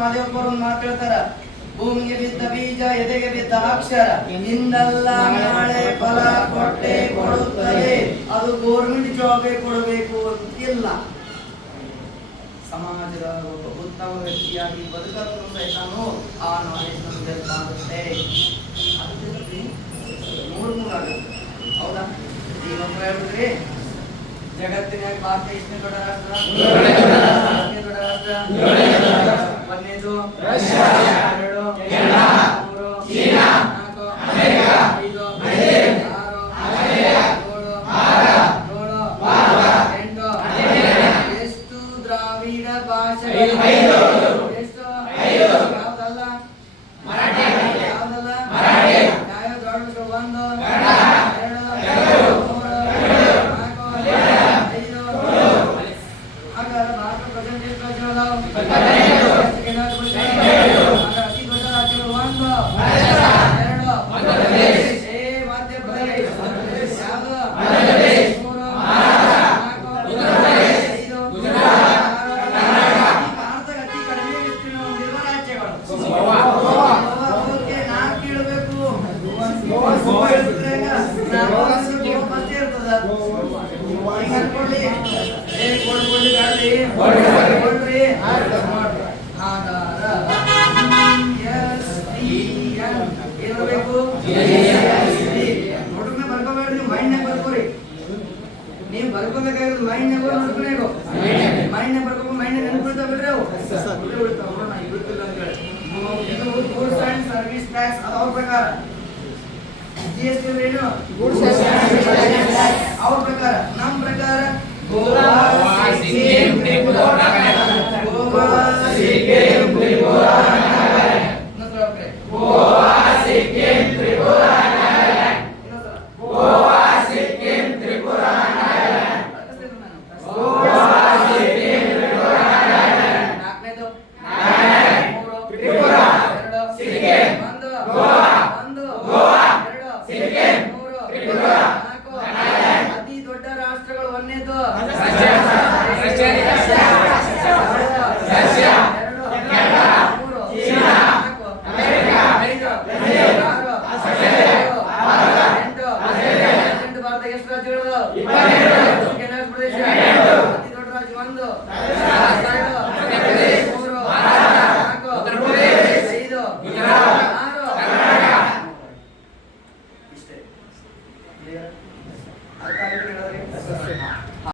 ಮಾದೇವಪ್ಪರು ಮಾತು ಹೇಳ್ತಾರ, ಭೂಮಿಗೆ ಬಿದ್ದ ಬೀಜ ಎದೆಗೆ ಬಿದ್ದ ಅಕ್ಷರ ಇಂದಲ್ಲ ನಾಳೆ ಫಲ ಕೊಟ್ಟೆ ಕೊಡುತ್ತದೆ. ಅದು ಗೌರ್ಮೆಂಟ್ ಜಾಬೇ ಕೊಡಬೇಕು ಅಂತಿಲ್ಲ. ಸಮಾಜದ ಒಬ್ಬ ಉತ್ತಮ ವ್ಯಕ್ತಿಯಾಗಿ ಬದುಕಲು ಸಹಿತ ಆ ನಾಲೆಜ್ ನಮಗೆ ಬೇಕಾಗುತ್ತೆ. ಮೂರಾಗುತ್ತೆ. ಹೌದಾ? ಈಗ ಹೇಳಿದ್ರಿ ಜಗತ್ತಿನಾಗ ಭಾರತ ಎಷ್ಟು ದೊಡ್ಡ ರಾಷ್ಟ್ರ? ದೊಡ್ಡ ರಾಷ್ಟ್ರ. ಒಂದನೇದು ರಷ್ಯಾ, 2 3 ಚೀನಾ, 4 ಅಮೆರಿಕ, 5 6 7 8 ಎಷ್ಟು ದ್ರಾವಿಡ ಭಾಷೆಗಳು? ಎಷ್ಟು? ಯಾವ್ದಲ್ಲ? ಮರಾಠಿ. ಯಾವ್ದಲ್ಲ? ಮರಾಠಿ. ಯಾವ ದ್ರಾವಿಡ? 1 ನೀವು ಬರ್ಕೋಬೇಕಾಗಿರೋದು ಮೈಂಡ್ ನೋಡ್ಕೊಬೇಕು. ಮೈಂಡ್ ಬರ್ಕೋಬೇಕು. ಮೈಂಡ್ ನೆನ್ಪಿಡ್ತಾ ಬಿಡ್ರಿ ಅವು ಗೂಡ್ಸ್ ಅಂಡ್ ಸರ್ವಿಸ್ ಟ್ಯಾಕ್ಸ್. ಅದು ಅವ್ರ ಪ್ರಕಾರ. GST ಏನು? ಗೂಡ್ಸ್ ಅಂಡ್ ಸರ್ವಿಸ್ ಟ್ಯಾಕ್ಸ್ ಅವ್ರ ಪ್ರಕಾರ. ನಮ್ಮ ಪ್ರಕಾರ ಗೋವಾ ಸಿಕ್ಕಿಂ ತ್ರಿಪುರಾ ಗೋವಾ ಸಿಕ್ಕಿಂ ತ್ರಿಪುರಾ ಗೋವಾ ಸಿಕ್ಕಿಂ ತ್ರಿಪುರಾ ಗೋವಾ ಸಿಕ್ಕಿಂ ತ್ರಿಪುರಾ ಅತಿ ದೊಡ್ಡ ರಾಷ್ಟ್ರಗಳು ಒಂದನೇದು ಭಾರತ ಎಷ್ಟು ರಾಜ್ಯಗಳು? ಪ್ರದೇಶ. ಅತಿ ದೊಡ್ಡ ರಾಜ್ಯ 1 ಇಷ್ಟೇ. ಅರ್ಥ ಆಗಿದೆ?